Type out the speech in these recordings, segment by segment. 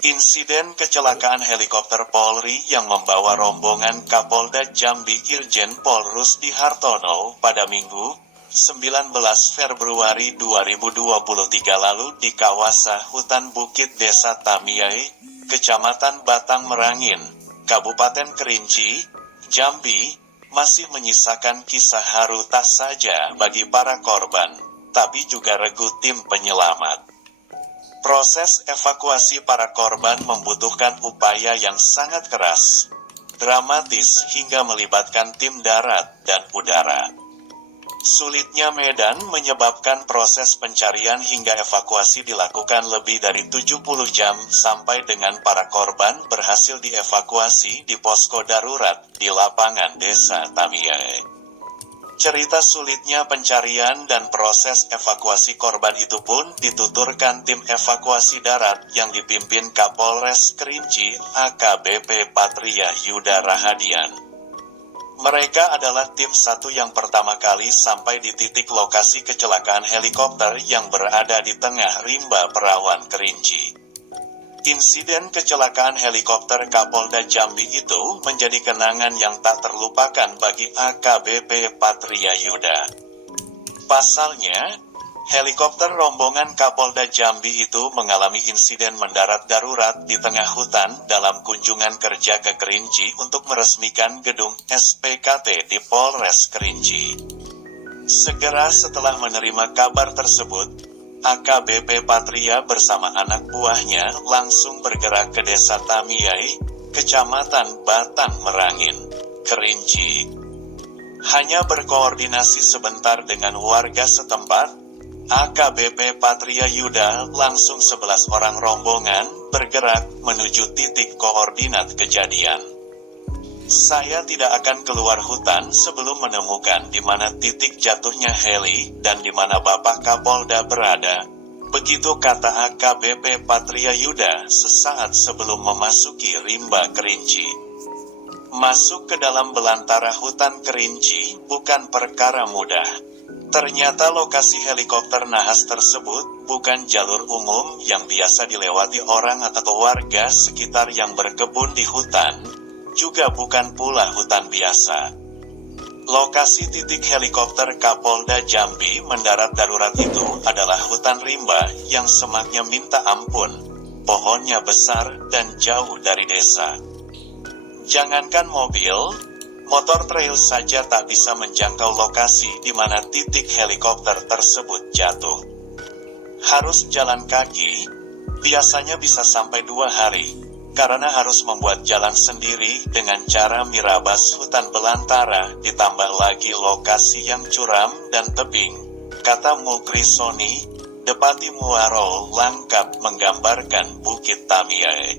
Insiden kecelakaan helikopter Polri yang membawa rombongan Kapolda Jambi Irjen Pol Rusdi Hartono pada Minggu, 19 Februari 2023 lalu di kawasan hutan Bukit Desa Tamiyai, Kecamatan Batang Merangin, Kabupaten Kerinci, Jambi, masih menyisakan kisah haru tak saja bagi para korban, tapi juga regu tim penyelamat. Proses evakuasi para korban membutuhkan upaya yang sangat keras, dramatis hingga melibatkan tim darat dan udara. Sulitnya medan menyebabkan proses pencarian hingga evakuasi dilakukan lebih dari 70 jam sampai dengan para korban berhasil dievakuasi di posko darurat di lapangan Desa Tamiyai. Cerita sulitnya pencarian dan proses evakuasi korban itu pun dituturkan tim evakuasi darat yang dipimpin Kapolres Kerinci AKBP Patria Yuda Rahadian. Mereka adalah tim satu yang pertama kali sampai di titik lokasi kecelakaan helikopter yang berada di tengah rimba Perawan Kerinci. Insiden kecelakaan helikopter Kapolda Jambi itu menjadi kenangan yang tak terlupakan bagi AKBP Patria Yuda. Pasalnya, helikopter rombongan Kapolda Jambi itu mengalami insiden mendarat darurat di tengah hutan dalam kunjungan kerja ke Kerinci untuk meresmikan gedung SPKT di Polres Kerinci. Segera setelah menerima kabar tersebut, AKBP Patria bersama anak buahnya langsung bergerak ke Desa Tamiyai, Kecamatan Batang Merangin, Kerinci. Hanya berkoordinasi sebentar dengan warga setempat, AKBP Patria Yuda langsung 11 orang rombongan bergerak menuju titik koordinat kejadian. Saya tidak akan keluar hutan sebelum menemukan di mana titik jatuhnya heli dan di mana Bapak Kapolda berada. Begitu kata AKBP Patria Yuda sesaat sebelum memasuki rimba Kerinci. Masuk ke dalam belantara hutan Kerinci bukan perkara mudah. Ternyata lokasi helikopter nahas tersebut bukan jalur umum yang biasa dilewati orang atau warga sekitar yang berkebun di hutan. Juga bukan pula hutan biasa. Lokasi titik helikopter Kapolda Jambi mendarat darurat itu adalah hutan rimba yang semaknya minta ampun, pohonnya besar dan jauh dari desa. Jangankan mobil, motor trail saja tak bisa menjangkau lokasi di mana titik helikopter tersebut jatuh. Harus jalan kaki, biasanya bisa sampai 2 hari. Karena harus membuat jalan sendiri dengan cara mirabas hutan belantara, ditambah lagi lokasi yang curam dan tebing. Kata Mukri Soni, Depati Muaro lengkap menggambarkan Bukit Tamiyai.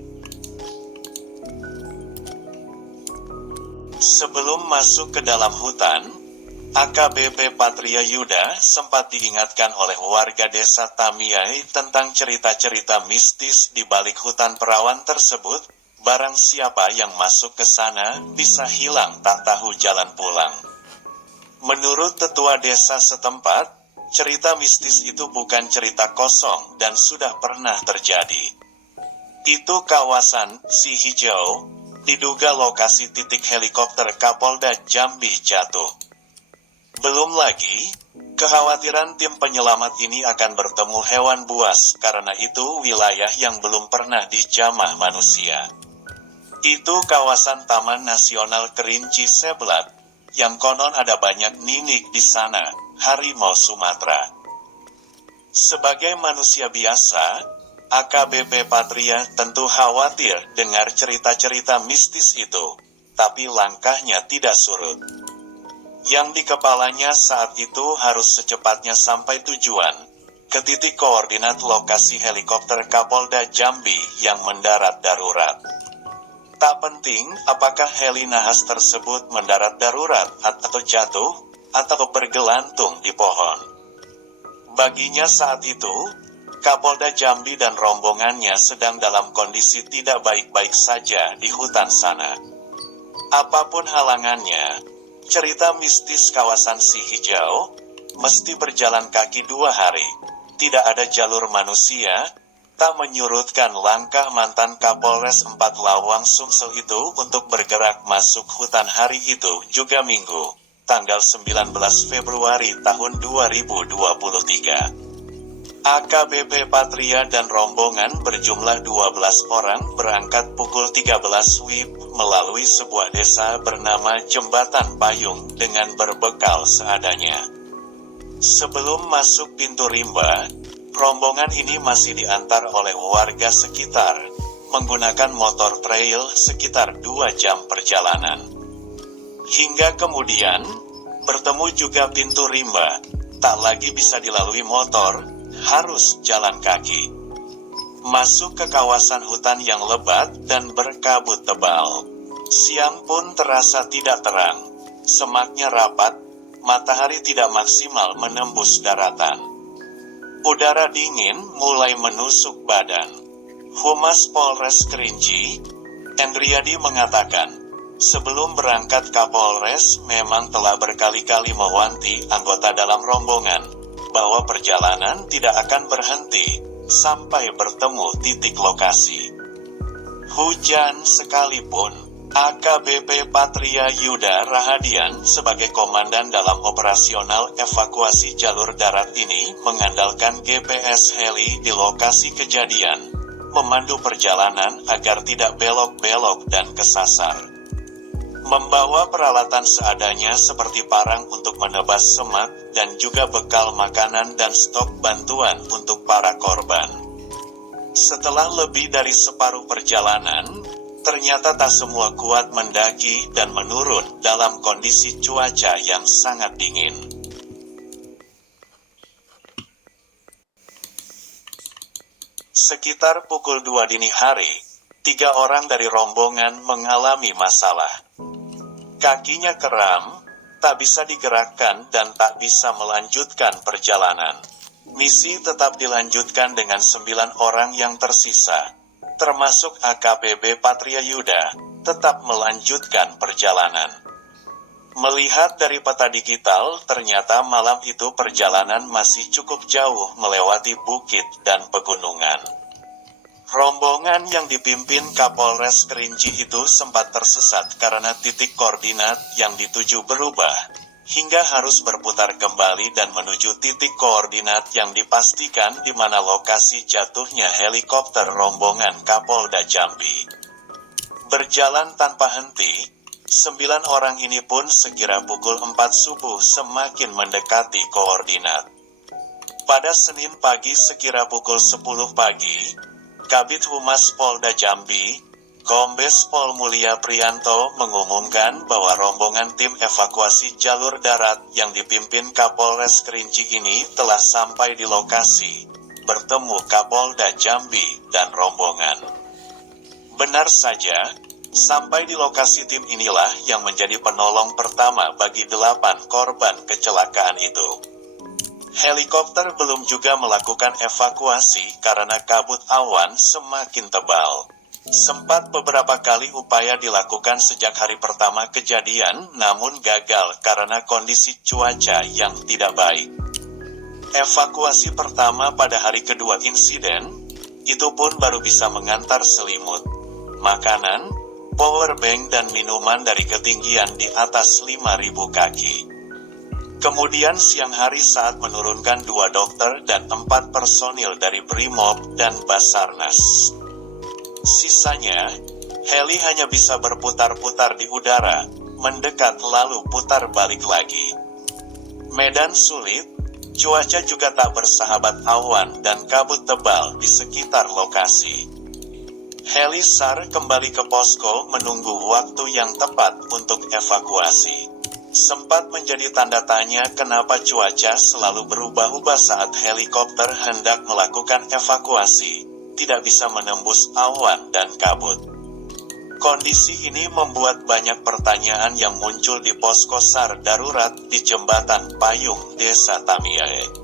Sebelum masuk ke dalam hutan, AKBP Patria Yuda sempat diingatkan oleh warga Desa Tamiyai tentang cerita-cerita mistis di balik hutan perawan tersebut. Barang siapa yang masuk ke sana bisa hilang tak tahu jalan pulang. Menurut tetua desa setempat, cerita mistis itu bukan cerita kosong dan sudah pernah terjadi. Itu kawasan Si Hijau, diduga lokasi titik helikopter Kapolda Jambi jatuh. Belum lagi, kekhawatiran tim penyelamat ini akan bertemu hewan buas karena itu wilayah yang belum pernah dijamah manusia. Itu kawasan Taman Nasional Kerinci Seblat, yang konon ada banyak ninik di sana, harimau Sumatera. Sebagai manusia biasa, AKBP Patria tentu khawatir dengar cerita-cerita mistis itu, tapi langkahnya tidak surut. Yang di kepalanya saat itu harus secepatnya sampai tujuan, ke titik koordinat lokasi helikopter Kapolda Jambi yang mendarat darurat. Tak penting apakah heli nahas tersebut mendarat darurat atau jatuh, atau bergelantung di pohon. Baginya saat itu, Kapolda Jambi dan rombongannya sedang dalam kondisi tidak baik-baik saja di hutan sana. Apapun halangannya, cerita mistis kawasan Si Hijau, mesti berjalan kaki 2 hari. Tidak ada jalur manusia, tak menyurutkan langkah mantan Kapolres 4 Lawang Sumsel itu untuk bergerak masuk hutan hari itu juga Minggu, tanggal 19 Februari tahun 2023. AKBP Patria dan rombongan berjumlah 12 orang berangkat pukul 13 WIB melalui sebuah desa bernama Jembatan Payung dengan berbekal seadanya. Sebelum masuk pintu rimba, rombongan ini masih diantar oleh warga sekitar, menggunakan motor trail sekitar 2 jam perjalanan. Hingga kemudian, bertemu juga pintu rimba, tak lagi bisa dilalui motor, harus jalan kaki. Masuk ke kawasan hutan yang lebat dan berkabut tebal. Siang pun terasa tidak terang, semaknya rapat, matahari tidak maksimal menembus daratan. Udara dingin mulai menusuk badan. Humas Polres Kerinci, Endriadi mengatakan, sebelum berangkat Kapolres memang telah berkali-kali mewanti anggota dalam rombongan bahwa perjalanan tidak akan berhenti sampai bertemu titik lokasi. Hujan sekalipun, AKBP Patria Yuda Rahadian sebagai komandan dalam operasional evakuasi jalur darat ini mengandalkan GPS heli di lokasi kejadian, memandu perjalanan agar tidak belok-belok dan kesasar. Membawa peralatan seadanya seperti parang untuk menebas semak dan juga bekal makanan dan stok bantuan untuk para korban. Setelah lebih dari separuh perjalanan, ternyata tak semua kuat mendaki dan menurun dalam kondisi cuaca yang sangat dingin. Sekitar pukul 2 dini hari, 3 orang dari rombongan mengalami masalah. Kakinya kram, tak bisa digerakkan dan tak bisa melanjutkan perjalanan. Misi tetap dilanjutkan dengan 9 orang yang tersisa, termasuk AKBP Patria Yuda, tetap melanjutkan perjalanan. Melihat dari peta digital, ternyata malam itu perjalanan masih cukup jauh melewati bukit dan pegunungan. Rombongan yang dipimpin Kapolres Kerinci itu sempat tersesat karena titik koordinat yang dituju berubah, hingga harus berputar kembali dan menuju titik koordinat yang dipastikan di mana lokasi jatuhnya helikopter rombongan Kapolda Jambi. Berjalan tanpa henti, 9 orang ini pun sekira pukul 4 subuh semakin mendekati koordinat. Pada Senin pagi sekira pukul 10 pagi, Kabid Humas Polda Jambi, Kombes Pol Mulia Priyanto mengumumkan bahwa rombongan tim evakuasi jalur darat yang dipimpin Kapolres Kerinci ini telah sampai di lokasi, bertemu Kapolda Jambi dan rombongan. Benar saja, sampai di lokasi tim inilah yang menjadi penolong pertama bagi 8 korban kecelakaan itu. Helikopter belum juga melakukan evakuasi karena kabut awan semakin tebal. Sempat beberapa kali upaya dilakukan sejak hari pertama kejadian, namun gagal karena kondisi cuaca yang tidak baik. Evakuasi pertama pada hari kedua insiden, itu pun baru bisa mengantar selimut, makanan, powerbank dan minuman dari ketinggian di atas 5.000 kaki. Kemudian siang hari saat menurunkan 2 dokter dan 4 personil dari Brimob dan Basarnas. Sisanya, heli hanya bisa berputar-putar di udara, mendekat lalu putar balik lagi. Medan sulit, cuaca juga tak bersahabat awan dan kabut tebal di sekitar lokasi. Heli SAR kembali ke posko menunggu waktu yang tepat untuk evakuasi. Sempat menjadi tanda tanya kenapa cuaca selalu berubah-ubah saat helikopter hendak melakukan evakuasi, tidak bisa menembus awan dan kabut. Kondisi ini membuat banyak pertanyaan yang muncul di posko SAR darurat di Jembatan Payung, Desa Tamiae.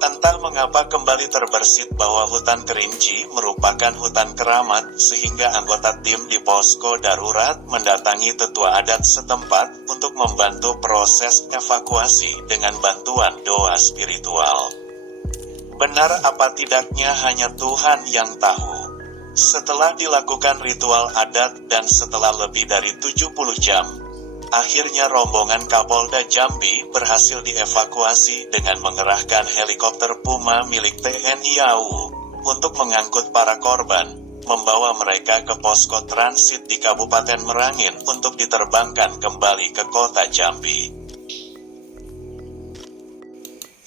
Entah mengapa kembali terbersit bahwa hutan Kerinci merupakan hutan keramat sehingga anggota tim di posko darurat mendatangi tetua adat setempat untuk membantu proses evakuasi dengan bantuan doa spiritual. Benar apa tidaknya hanya Tuhan yang tahu. Setelah dilakukan ritual adat dan setelah lebih dari 70 jam, akhirnya rombongan Kapolda Jambi berhasil dievakuasi dengan mengerahkan helikopter Puma milik TNI AU untuk mengangkut para korban, membawa mereka ke posko transit di Kabupaten Merangin untuk diterbangkan kembali ke kota Jambi.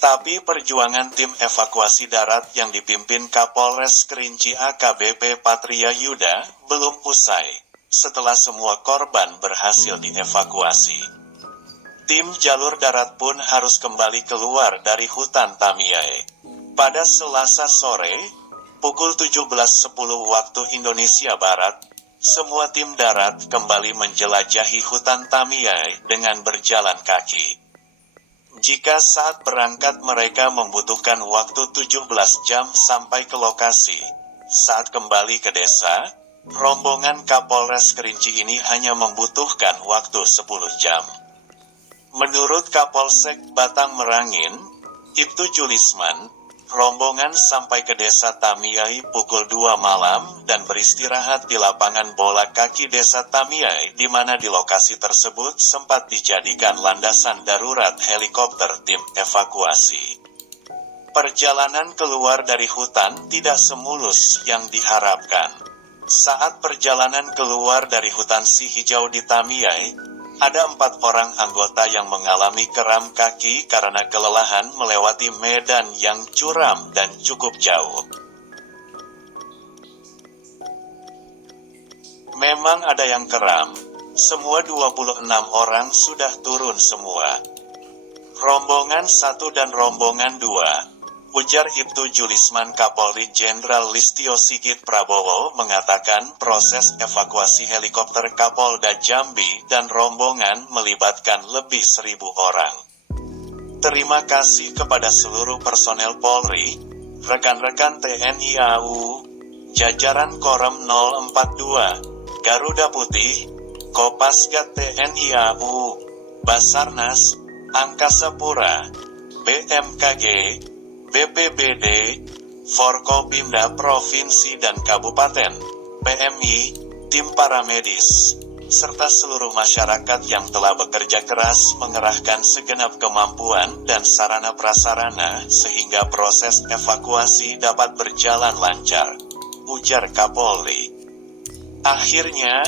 Tapi perjuangan tim evakuasi darat yang dipimpin Kapolres Kerinci AKBP Patria Yuda belum usai setelah semua korban berhasil dievakuasi. Tim jalur darat pun harus kembali keluar dari hutan Tamiai. Pada Selasa sore, pukul 17.10 waktu Indonesia Barat, semua tim darat kembali menjelajahi hutan Tamiai dengan berjalan kaki. Jika saat berangkat mereka membutuhkan waktu 17 jam sampai ke lokasi, saat kembali ke desa, rombongan Kapolres Kerinci ini hanya membutuhkan waktu 10 jam. Menurut Kapolsek Batang Merangin, Ibtu Julisman, rombongan sampai ke desa Tamiai pukul 2 malam dan beristirahat di lapangan bola kaki desa Tamiai, di mana di lokasi tersebut sempat dijadikan landasan darurat helikopter tim evakuasi. Perjalanan keluar dari hutan tidak semulus yang diharapkan. Saat perjalanan keluar dari hutan si hijau di Tamiai, ada 4 orang anggota yang mengalami kram kaki karena kelelahan melewati medan yang curam dan cukup jauh. Memang ada yang kram, semua 26 orang sudah turun semua. Rombongan 1 dan rombongan 2. Ujar Ibtu Julisman Kapolri Jenderal Listio Sigit Prabowo mengatakan proses evakuasi helikopter Kapolda Jambi dan rombongan melibatkan lebih 1.000 orang. Terima kasih kepada seluruh personel Polri, rekan-rekan TNI AU, jajaran Korem 042, Garuda Putih, Kopasgat TNI AU, Basarnas, Angkasa Pura, BMKG, BPBD, Forkopimda Provinsi dan Kabupaten, PMI, tim paramedis, serta seluruh masyarakat yang telah bekerja keras mengerahkan segenap kemampuan dan sarana prasarana sehingga proses evakuasi dapat berjalan lancar, ujar Kapolri. Akhirnya,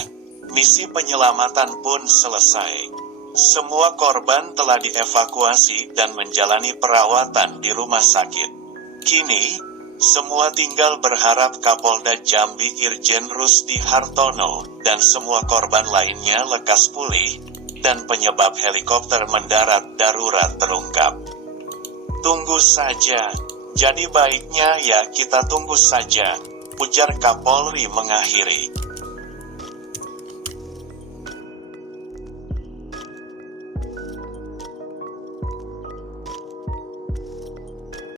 misi penyelamatan pun selesai. Semua korban telah dievakuasi dan menjalani perawatan di rumah sakit. Kini, semua tinggal berharap Kapolda Jambi Irjen Rusdi Hartono dan semua korban lainnya lekas pulih, dan penyebab helikopter mendarat darurat terungkap. Tunggu saja, jadi baiknya ya kita tunggu saja, ujar Kapolri mengakhiri.